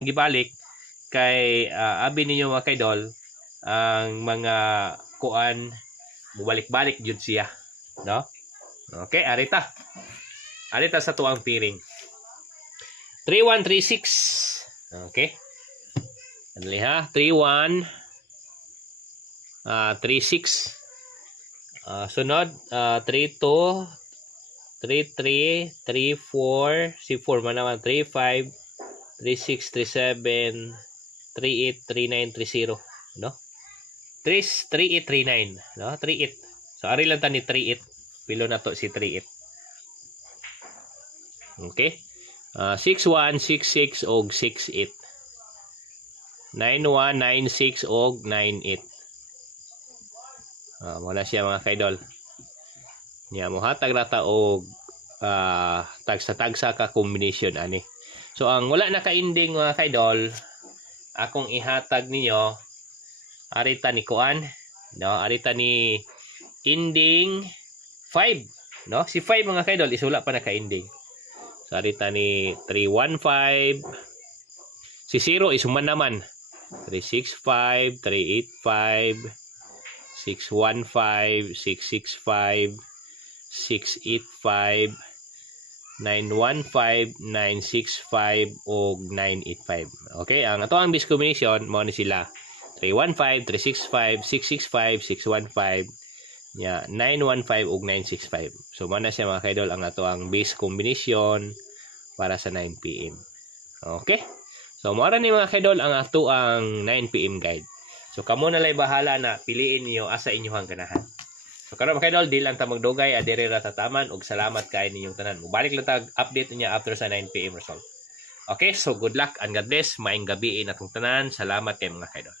gibalik kay abi ninyo mga kaidol ang mga kuan bubalik-balik jud siya, no? Okay, arita sa tuang piring 3136. Okay, dali ha, 3136. Sunod 32 33 34 si 4 man naman 35 36 37 38 39 30, no? 3839, no? 38. So ari lang ta ni 38. Pilo na to si 38. Okay? 61 66 og 68. 91 96 og 98. Muna siya mga kaidol. Nya mo hatag rata og tagsa-tagsa ka combination ani. So ang wala na ka-ending mga kaidol, akong ihatag ninyo arita ni kuan, no? Arita ni ending 5, no? Si 5 mga kaidol is wala pa na ka-ending. So arita ni 315. Si 0 is human naman. 365, 385, 615, 665, 685, 915, 965 o 985. Okay, ang ato ang bis combination mo ni sila 315, 365, 665, 615, 915 ug 965. So mo na siya mga kaidol ang ato ang base combination para sa 9 PM. Okay? So mo ra ni mga kaidol ang ato ang 9 PM guide. So kamo na lay bahala na piliin niyo asa inyong ganahan. So karon mga kaidol, di lang ta magdugay adiri ra ta taman ug salamat kay ninyong tanan. Mubalik lang tag update niya after sa 9 PM result. Okay, so good luck and God bless. Maayong gabi natong tanan. Salamat kay mga kaidol.